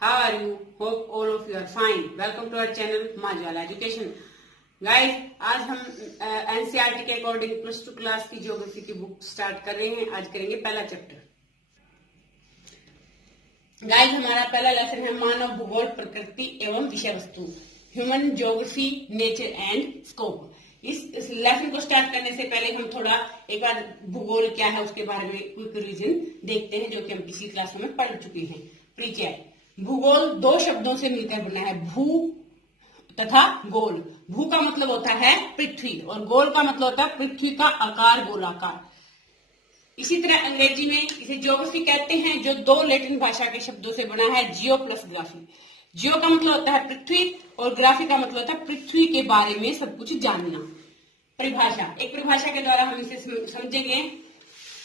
How are you? Hope all of you are fine. Welcome to our channel माजवाला education. Guys, आज हम NCERT के according plus 2 class की geography की book start कर रहे हैं। आज करेंगे पहला चैप्टर। गाइस, हमारा पहला लेसन है मानव भूगोल, प्रकृति एवं विषय वस्तु, human geography, nature and scope. इस लेसन को स्टार्ट करने से पहले हम थोड़ा एक बार भूगोल क्या है उसके बारे में क्विक रिवीजन देखते हैं, जो कि हम पिछली क्लासों में पढ़ चुके हैं। परिचय। भूगोल दो शब्दों से मिलकर बना है, भू तथा गोल। भू का मतलब होता है पृथ्वी और गोल का मतलब होता है पृथ्वी का आकार, गोलाकार। इसी तरह अंग्रेजी में इसे ज्योग्राफी कहते हैं, जो दो लैटिन भाषा के शब्दों से बना है, जियो प्लस ग्राफी। जियो का मतलब होता है पृथ्वी और ग्राफी का मतलब होता है पृथ्वी के बारे में सब कुछ जानना। परिभाषा। एक परिभाषा के द्वारा हम इसे समझेंगे।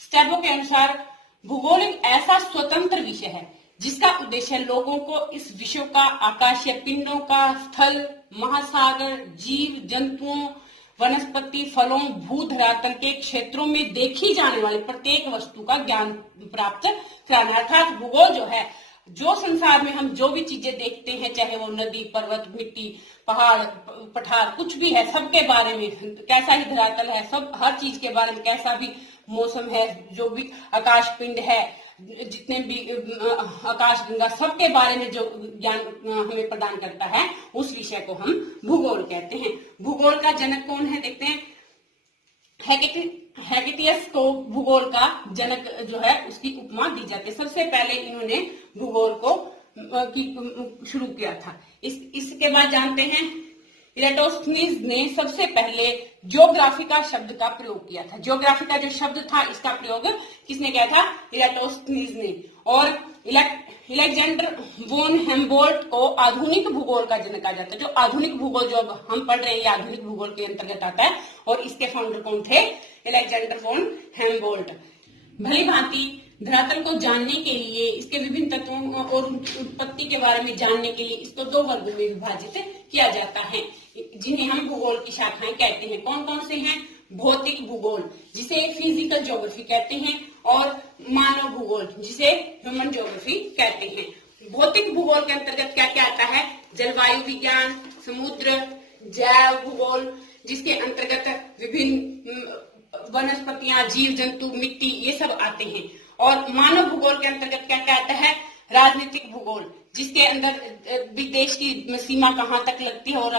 स्टेबो के अनुसार भूगोल एक ऐसा स्वतंत्र विषय है जिसका उद्देश्य लोगों को इस विश्व का, आकाशीय पिंडों का, स्थल, महासागर, जीव जंतुओं, वनस्पति, फलों, भू धरातल के क्षेत्रों में देखी जाने वाली प्रत्येक वस्तु का ज्ञान प्राप्त कराना। अर्थात भूगोल जो है, जो संसार में हम जो भी चीजें देखते हैं, चाहे वो नदी, पर्वत, मिट्टी, पहाड़, पठार, कुछ भी है, सबके बारे में, कैसा ही धरातल है, सब हर चीज के बारे में, कैसा भी मौसम है, जो भी आकाश पिंड है, जितने भी आकाश गंगा, सबके बारे में जो ज्ञान हमें प्रदान करता है, उस विषय को हम भूगोल कहते हैं। भूगोल का जनक कौन है देखते हैं। हेकेटियस को भूगोल का जनक जो है उसकी उपमा दी जाती है। सबसे पहले इन्होंने भूगोल को शुरू किया था। इसके बाद जानते हैं इराटोस्थनीज ने सबसे पहले ज्योग्राफी का शब्द का प्रयोग किया था। ज्योग्राफी का जो शब्द था, इसका प्रयोग किसने किया था? इराटोस्थनीज ने। और अलेक्जेंडर वोन हेम्बोल्ट को आधुनिक भूगोल का जनक कहा जाता है। जो आधुनिक भूगोल जो हम पढ़ रहे हैं, ये आधुनिक भूगोल के अंतर्गत आता है। और इसके फाउंडर कौन थे? अलेक्जेंडर वोन हेम्बोल्ट। भली भांति धरातल को जानने के लिए, इसके विभिन्न तत्वों और उनकी उत्पत्ति के बारे में जानने के लिए इसको दो वर्गों में विभाजित किया जाता है, जिन्हें हम भूगोल की शाखाएं कहते हैं। कौन कौन से हैं? भौतिक भूगोल, जिसे फिजिकल ज्योग्राफी कहते हैं, और मानव भूगोल, जिसे ह्यूमन ज्योग्राफी कहते हैं। भौतिक भूगोल के अंतर्गत क्या क्या आता है? जलवायु विज्ञान, समुद्र, जैव भूगोल, जिसके अंतर्गत विभिन्न वनस्पतियां, जीव जंतु, मिट्टी, ये सब आते हैं। और मानव भूगोल के अंतर्गत क्या क्या आता है? राजनीतिक भूगोल, जिसके अंदर देश की सीमा कहाँ तक लगती है और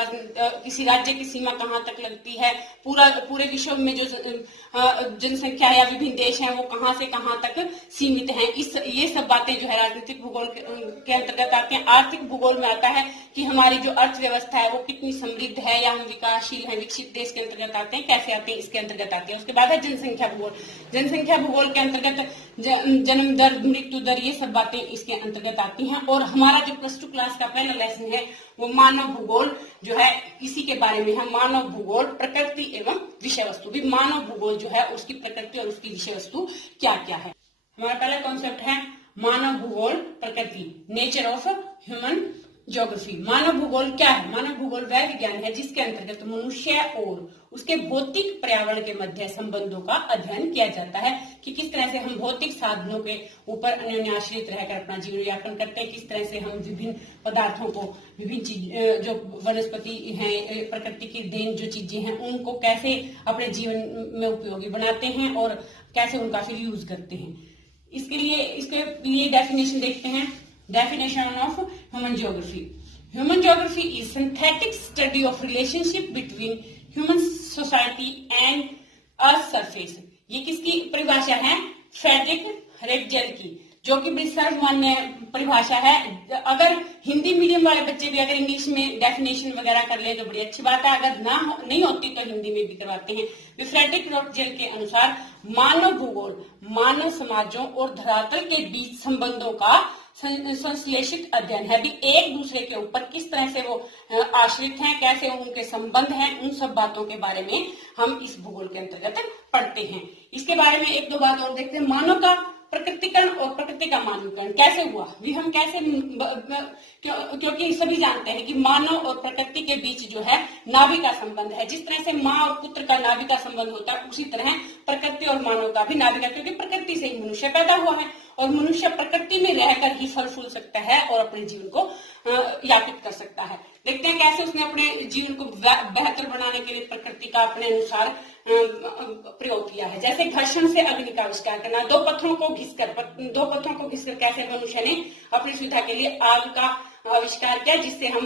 किसी राज्य की सीमा कहाँ तक लगती है, पूरे विश्व में जो जनसंख्या या विभिन्न देश हैं वो कहाँ से कहाँ तक सीमित हैं, ये सब बातें जो है राजनीतिक भूगोल के अंतर्गत आती हैं। आर्थिक भूगोल में आता है कि हमारी जो अर्थव्यवस्था है वो कितनी समृद्ध है, या हम विकासशील है, विकसित देश के अंतर्गत आते हैं, कैसे आते हैं, इसके अंतर्गत आते हैं। उसके बाद है जनसंख्या भूगोल। जनसंख्या भूगोल के अंतर्गत जन्म दर, मृत्यु दर, ये सब बातें इसके अंतर्गत आती हैं। और हमारा जो प्लस 2 क्लास का पहला लेसन है वो मानव भूगोल जो है, इसी के बारे में है। मानव भूगोल, प्रकृति एवं विषय वस्तु। भी मानव भूगोल जो है उसकी प्रकृति और उसकी विषय वस्तु क्या क्या है। हमारा पहला कॉन्सेप्ट है मानव भूगोल, प्रकृति, नेचर ऑफ ह्यूमन ज्योग्राफी। मानव भूगोल क्या है? मानव भूगोल वह विज्ञान है जिसके अंतर्गत मनुष्य और उसके भौतिक पर्यावरण के मध्य संबंधों का अध्ययन किया जाता है, कि किस तरह से हम भौतिक साधनों के ऊपर अन्योन्याश्रित रहकर अपना जीवन यापन करते हैं, किस तरह से हम विभिन्न पदार्थों को, विभिन्न चीज जो वनस्पति हैं, प्रकृति की देन जो चीजें हैं, उनको कैसे अपने जीवन में उपयोगी बनाते हैं और कैसे उनका फिर यूज करते हैं। इसके लिए डेफिनेशन देखते हैं। Definition of human geography. Human geography is synthetic study of relationship between human society and earth surface. ये किसकी परिभाषा है? फ्रेडरिक रेटजेल की, जो कि बड़ी सर्वमान्य परिभाषा है। अगर हिंदी मीडियम वाले बच्चे भी अगर इंग्लिश में डेफिनेशन वगैरह कर ले तो बड़ी अच्छी बात है, अगर नहीं होती तो हिंदी में भी करवाते हैं। फ्रेडरिक रेटजेल के अनुसार मानव भूगोल मानव समाजों और धरातल के बीच संबंधों का संश्लेषित अध्ययन है। भी एक दूसरे के ऊपर किस तरह से वो आश्रित हैं, कैसे उनके संबंध हैं, उन सब बातों के बारे में हम इस भूगोल के अंतर्गत पढ़ते हैं। इसके बारे में एक दो बात और देखते हैं। मानव का प्रकृतिकरण और प्रकृति का मानवीकरण कैसे हुआ? भी हम कैसे, क्योंकि सभी जानते हैं कि मानव और प्रकृति के बीच जो है नाभि का संबंध है। जिस तरह से माँ और पुत्र का नाभि का संबंध होता है, उसी तरह प्रकृति और मानव का भी नाभि का, क्योंकि प्रकृति से ही मनुष्य पैदा हुआ है और मनुष्य प्रकृति में रहकर ही फल फूल सकता है और अपने जीवन को यापित कर सकता है। देखते हैं कैसे उसने अपने जीवन को बेहतर बनाने के लिए प्रकृति का अपने अनुसार प्रयोग किया है। जैसे घर्षण से अग्नि का आविष्कार करना, दो पत्थरों को घिसकर कैसे मनुष्य ने अपनी सुविधा के लिए आग का आविष्कार किया, जिससे हम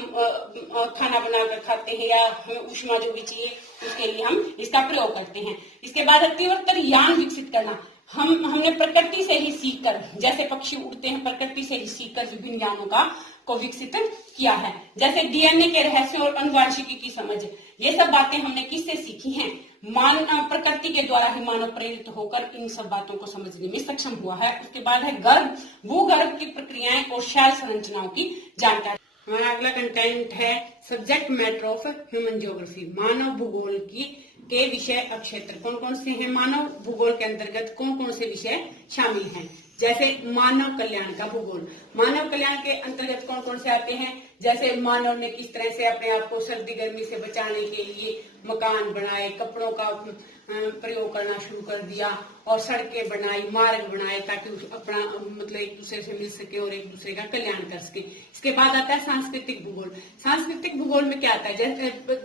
खाना बनाकर खाते हैं या हमें ऊष्मा जो भी चाहिए उसके लिए हम इसका प्रयोग करते हैं। इसके बाद तीव्रतर यान विकसित करना, हमने प्रकृति से ही सीखकर, जैसे पक्षी उड़ते हैं प्रकृति से ही सीखकर विभिन्न यानों को विकसित किया है। जैसे डीएनए के रहस्य और अनुवांशिकी की समझ, ये सब बातें हमने किससे सीखी हैं? प्रकृति के द्वारा ही मानव प्रेरित होकर इन सब बातों को समझने में सक्षम हुआ है। उसके बाद है गर्भ, भूगर्भ की प्रक्रियाएं और शैल संरचनाओं की जानकारी। हमारा अगला कंटेंट है subject matter of human geography, मानव भूगोल के विषय और क्षेत्र कौन कौन से हैं। मानव भूगोल के अंतर्गत कौन कौन से विषय शामिल हैं? जैसे मानव कल्याण का भूगोल, मानव कल्याण के अंतर्गत कौन कौन से आते हैं? जैसे मानव ने किस तरह से अपने आप को सर्दी गर्मी से बचाने के लिए मकान बनाए, कपड़ों का प्रयोग करना शुरू कर दिया और सड़कें बनाई, मार्ग बनाए ताकि अपना मतलब एक दूसरे से मिल सके और एक दूसरे का कल्याण कर सके। इसके बाद आता है सांस्कृतिक भूगोल। सांस्कृतिक भूगोल में क्या आता है?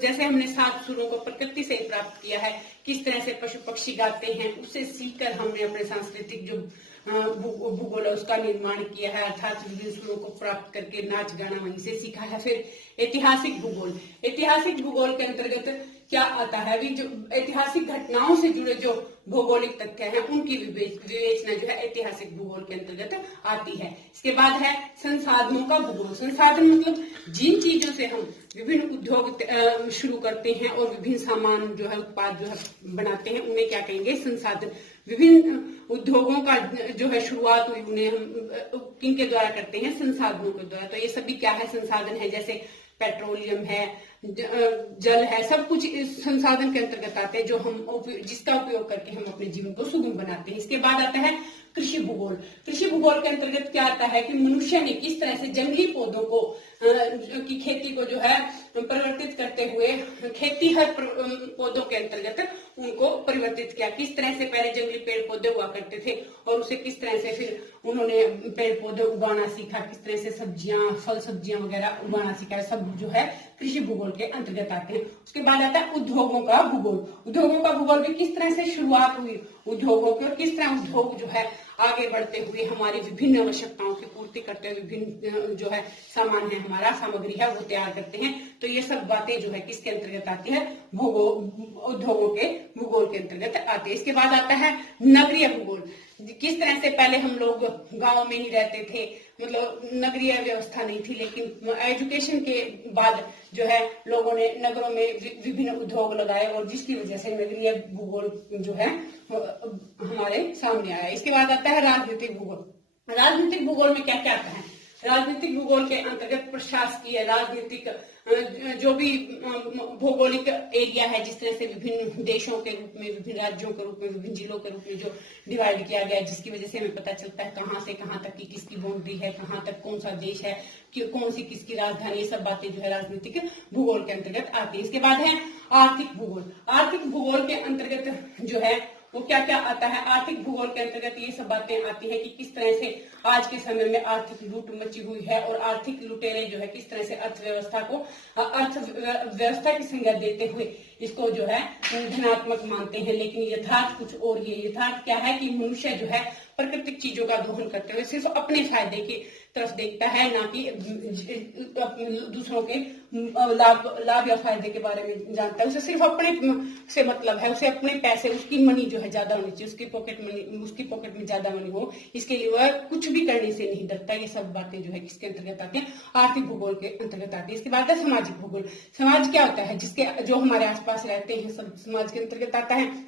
जैसे हमने 7 सुरों को प्रकृति से ही प्राप्त किया है, किस तरह से पशु पक्षी गाते हैं उससे सीखकर हमने अपने सांस्कृतिक जो भूगोल है उसका निर्माण किया है, अर्थात विभिन्न सुरों को प्राप्त करके नाच गाना वहीं से सीखा है। फिर ऐतिहासिक भूगोल, ऐतिहासिक भूगोल के अंतर्गत क्या आता है? भी जो ऐतिहासिक घटनाओं से जुड़े जो भौगोलिक तथ्य हैं उनकी विवेचना जो है ऐतिहासिक भूगोल के अंतर्गत आती है। इसके बाद है संसाधनों का भूगोल। संसाधन मतलब जिन चीजों से हम विभिन्न उद्योग शुरू करते हैं और विभिन्न सामान जो है उत्पाद जो है बनाते हैं उन्हें क्या कहेंगे? संसाधन। विभिन्न उद्योगों का जो है शुरुआत हुई उन्हें हम किनके द्वारा करते हैं? संसाधनों के द्वारा। तो ये सभी क्या है? संसाधन है। जैसे पेट्रोलियम है, जल है, सब कुछ इस संसाधन के अंतर्गत आते हैं जो हम जिसका उपयोग करके हम अपने जीवन को सुगम बनाते हैं। इसके बाद आता है कृषि भूगोल। कृषि भूगोल के अंतर्गत क्या आता है कि मनुष्य ने किस तरह से जंगली पौधों को की खेती को जो है परिवर्तित करते हुए खेती हर पौधों के अंतर्गत उनको परिवर्तित किया। किस तरह से पहले जंगली पेड़ पौधे हुआ करते थे और उसे किस तरह से फिर उन्होंने पेड़ पौधे उगाना सीखा, किस तरह से सब्जियां फल सब्जियां वगैरह उगाना सीखा, सब जो है कृषि भूगोल के अंतर्गत आते हैं। उसके बाद आता है उद्योगों का भूगोल। उद्योगों का भूगोल भी किस तरह से शुरुआत हुई उद्योगों की और किस तरह उद्योग जो है आगे बढ़ते हुए हमारी विभिन्न आवश्यकताओं की पूर्ति करते हुए विभिन्न जो है सामान है, हमारा सामग्री है वो तैयार करते हैं। तो ये सब बातें जो है किसके अंतर्गत आती है? उद्योगों के भूगोल के अंतर्गत आती है। इसके बाद आता है नगरीय भूगोल। किस तरह से पहले हम लोग गांव में ही रहते थे, मतलब नगरीय व्यवस्था नहीं थी, लेकिन एजुकेशन के बाद जो है लोगों ने नगरों में विभिन्न उद्योग लगाए और जिसकी वजह से नगरीय भूगोल जो है हमारे सामने आया। इसके बाद आता है राजनीतिक भूगोल। राजनीतिक भूगोल में क्या क्या आता है? राजनीतिक भूगोल के अंतर्गत प्रशासकीय राजनीतिक जो भी भौगोलिक एरिया है, जिस तरह से विभिन्न देशों के रूप में, विभिन्न राज्यों के रूप में, विभिन्न जिलों के रूप में जो डिवाइड किया गया है, जिसकी वजह से हमें पता चलता है कहाँ से कहाँ तक की किसकी बाउंड्री है, कहाँ तक कौन सा देश है, कौन सी किसकी राजधानी, ये सब बातें जो है राजनीतिक भूगोल के अंतर्गत आती है। इसके बाद है आर्थिक भूगोल। आर्थिक भूगोल के अंतर्गत जो है वो क्या क्या आता है? आर्थिक भूगोल के अंतर्गत ये सब बातें आती है कि किस तरह से आज के समय में आर्थिक लूट मची हुई है और आर्थिक लुटेरे जो है किस तरह से अर्थव्यवस्था की संज्ञा देते हुए इसको जो है धनात्मक मानते हैं, लेकिन यथार्थ कुछ और ये यथार्थ क्या है कि मनुष्य जो है प्राकृतिक चीजों का दोहन करते हुए सिर्फ अपने फायदे की तरफ देखता है, ना कि दूसरों के लाभ या फायदे के बारे में जानता है। उसे सिर्फ अपने से मतलब है, उसे अपने पैसे, उसकी मनी जो है ज्यादा होनी चाहिए, उसकी पॉकेट में ज्यादा मनी हो, इसके लिए वह कुछ भी करने से नहीं डरता। ये सब बातें जो है किसके अंतर्गत आती है? आर्थिक भूगोल के अंतर्गत आती है। इसके बाद है सामाजिक भूगोल। समाज क्या होता है? जिसके जो हमारे आसपास रहते हैं सब समाज के अंतर्गत आता है।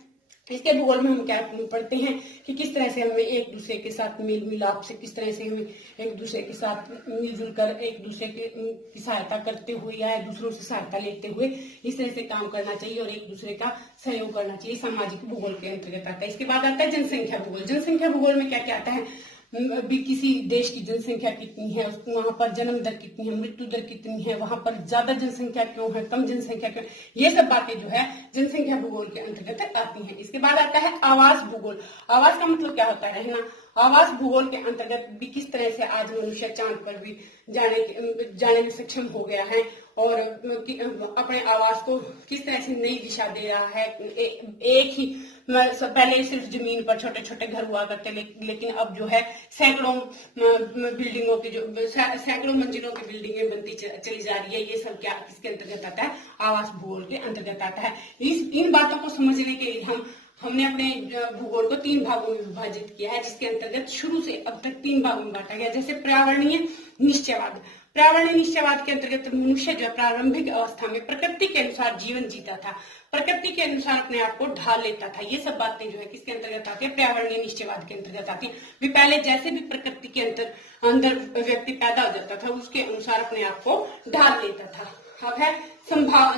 इसके भूगोल में हम क्या पढ़ते हैं कि किस तरह से हमें एक दूसरे के साथ मेल मिलाप से, किस तरह से हमें एक दूसरे के साथ मिलजुल कर एक दूसरे की सहायता करते हुए या दूसरों से सहायता लेते हुए इस तरह से काम करना चाहिए और एक दूसरे का सहयोग करना चाहिए। सामाजिक भूगोल के अंतर्गत आता है। इसके बाद आता है जनसंख्या भूगोल। जनसंख्या भूगोल में क्या क्या आता है? भी किसी देश की जनसंख्या कितनी है, वहां पर जन्म दर कितनी है, मृत्यु दर कितनी है, वहां पर ज्यादा जनसंख्या क्यों है, कम जनसंख्या क्यों, ये सब बातें जो है जनसंख्या भूगोल के अंतर्गत आती हैं। इसके बाद आता है आवास भूगोल। आवास का मतलब क्या होता है, रहना। आवास भूगोल के अंतर्गत भी किस तरह से आज मनुष्य चांद पर भी जाने में सक्षम हो गया है और अपने आवास को किस तरह से नई दिशा दे रहा है। एक ही पहले सिर्फ जमीन पर छोटे छोटे घर हुआ करते, लेकिन अब जो है सैकड़ों बिल्डिंगों की सैकड़ों मंजिलों की बिल्डिंगें बनती चली जा रही है। ये सब क्या किसके अंतर्गत आता है, आवास भूगोल के अंतर्गत आता है। इन बातों को समझने के लिए हमने अपने भूगोल को 3 भागों में विभाजित किया है, जिसके अंतर्गत शुरू से अब तक 3 भागों में बांटा गया। जैसे पर्यावरणीय निश्चयवाद। पर्यावरणीय निश्चयवाद के अंतर्गत मनुष्य जो प्रारंभिक अवस्था में प्रकृति के अनुसार जीवन जीता था, प्रकृति के अनुसार अपने आप को ढाल लेता था। ये सब बातें जो है किसके अंतर्गत आती है, पर्यावरणीय निश्चयवाद के अंतर्गत आती है। वे पहले जैसे भी प्रकृति के अंदर व्यक्ति पैदा हो जाता था, उसके अनुसार अपने आप को ढाल लेता था। अब है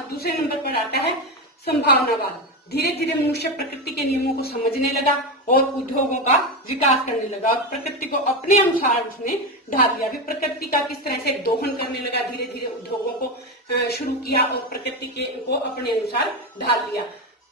दूसरे नंबर पर आता है संभावनावाद। धीरे धीरे मनुष्य प्रकृति के नियमों को समझने लगा और उद्योगों का विकास करने लगा और प्रकृति को अपने अनुसार उसने ढाल लिया। फिर प्रकृति का किस तरह से दोहन करने लगा, धीरे धीरे उद्योगों को शुरू किया और प्रकृति को अपने अनुसार ढाल लिया।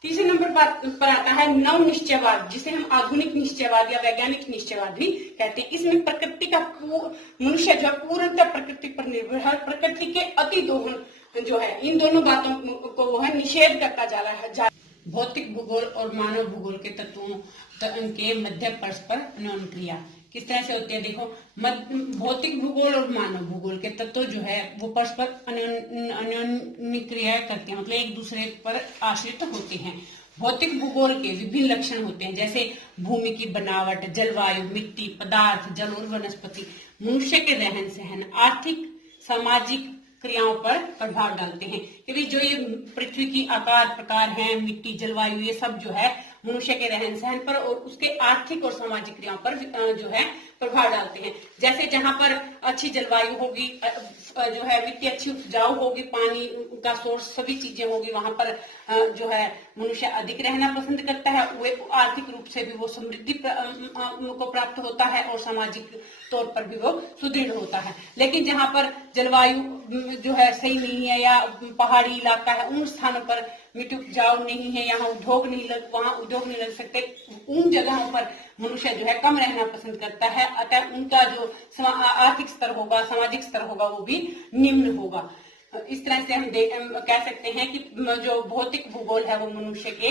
तीसरे नंबर पर आता है नव निश्चयवाद, जिसे हम आधुनिक निश्चयवाद या वैज्ञानिक निश्चयवाद भी कहते हैं। इसमें प्रकृति का मनुष्य जो पूर्णतः प्रकृति पर निर्भर है, प्रकृति के अति दोहन जो है, इन दोनों बातों को वो है निषेध करता जा रहा है। भौतिक भूगोल और मानव भूगोल के तत्वों के मध्य परस्पर अन्योन्य किस तरह से होती है, देखो भौतिक भूगोल और मानव भूगोल के तत्व जो है वो परस्पर अन्योन्य क्रिया करते हैं, मतलब एक दूसरे पर आश्रित होते हैं। भौतिक भूगोल के विभिन्न लक्षण होते हैं, जैसे भूमि की बनावट, जलवायु, मिट्टी, पदार्थ, जल और वनस्पति मनुष्य के रहन सहन, आर्थिक, सामाजिक क्रियाओं पर प्रभाव डालते हैं। क्योंकि जो ये पृथ्वी की आकार प्रकार है, मिट्टी, जलवायु, ये सब जो है मनुष्य के रहन सहन पर और उसके आर्थिक और सामाजिक क्रियाओं पर जो है प्रभाव डालते हैं। जैसे जहां पर अच्छी जलवायु होगी, जो है मिट्टी अच्छी उपजाऊ होगी, पानी का सोर्स सभी चीजें होगी, वहां पर जो है मनुष्य अधिक रहना पसंद करता है। वे आर्थिक रूप से भी वो समृद्धि को प्राप्त होता है और सामाजिक तौर पर भी वो सुदृढ़ होता है। लेकिन जहां पर जलवायु जो है सही नहीं है या पहाड़ी इलाका है, उन स्थानों पर मिट्टी उपजाऊ नहीं है, वहां उद्योग नहीं लग सकते, उन जगहों पर मनुष्य जो है कम रहना पसंद करता है। अतः उनका जो आर्थिक स्तर होगा, सामाजिक स्तर होगा, वो भी निम्न होगा। इस तरह से हम कह सकते हैं कि जो भौतिक भूगोल है वो मनुष्य के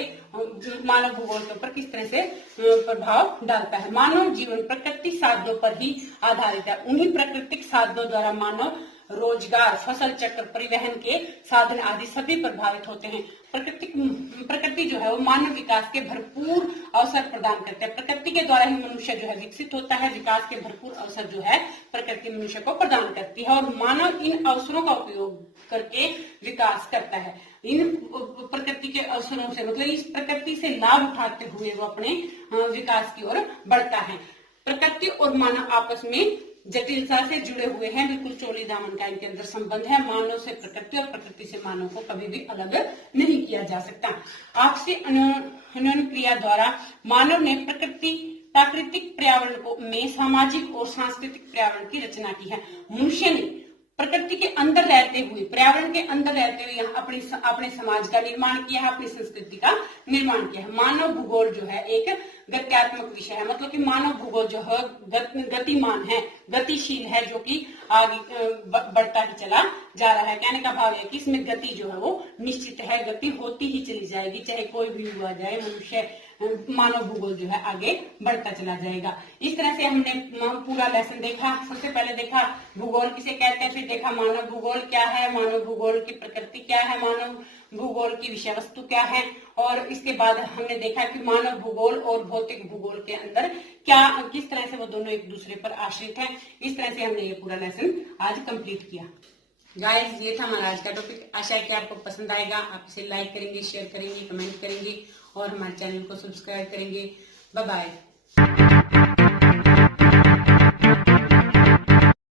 मानव भूगोल के ऊपर किस तरह से प्रभाव डालता है। मानव जीवन प्रकृति साधनों पर ही आधारित है। उन्हीं प्राकृतिक साधनों द्वारा मानव रोजगार, फसल चक्र, परिवहन के साधन आदि सभी प्रभावित होते हैं। प्रकृति जो है वो मानव विकास के भरपूर अवसर प्रदान करते हैं। प्रकृति के द्वारा ही मनुष्य जो है विकसित होता है। विकास के भरपूर अवसर जो है प्रकृति मनुष्य को प्रदान करती है और मानव इन अवसरों का उपयोग करके विकास करता है। इन प्रकृति के अवसरों से, मतलब इस प्रकृति से लाभ उठाते हुए वो अपने विकास की ओर बढ़ता है। प्रकृति और मानव आपस में जटिलता से जुड़े हुए हैं, बिल्कुल चोली दामन का इनके अंदर संबंध है। मानव से प्रकृति और प्रकृति से मानव को कभी भी अलग नहीं किया जा सकता। आपसी अन्योन्य क्रिया द्वारा मानव ने प्राकृतिक पर्यावरण में सामाजिक और सांस्कृतिक पर्यावरण की रचना की है। मनुष्य ने प्रकृति के अंदर रहते हुए, पर्यावरण के अंदर रहते हुए यहाँ अपने समाज का निर्माण किया है, अपनी संस्कृति का निर्माण किया है। मानव भूगोल जो है एक गत्यात्मक विषय है, मतलब कि मानव भूगोल जो है गतिमान है, गतिशील है, जो कि आगे बढ़ता ही चला जा रहा है। कहने का भाव है कि इसमें गति जो है वो निश्चित है, गति होती ही चली जाएगी, चाहे कोई भी हुआ जाए, मनुष्य मानव भूगोल जो है आगे बढ़ता चला जाएगा। इस तरह से हमने पूरा लेसन देखा। सबसे पहले देखा भूगोल किसे कहते हैं, फिर देखा मानव भूगोल क्या है, मानव भूगोल की प्रकृति क्या है, मानव भूगोल की विषय वस्तु क्या है, और इसके बाद हमने देखा कि मानव भूगोल और भौतिक भूगोल के अंदर किस तरह से वो दोनों एक दूसरे पर आश्रित हैं। इस तरह से हमने ये पूरा लेसन आज कंप्लीट किया। गाइस, ये था हमारा आज का टॉपिक। आशा है कि आपको पसंद आएगा। आप इसे लाइक करेंगे, शेयर करेंगे, कमेंट करेंगे और हमारे चैनल को सब्सक्राइब करेंगे। Bye bye.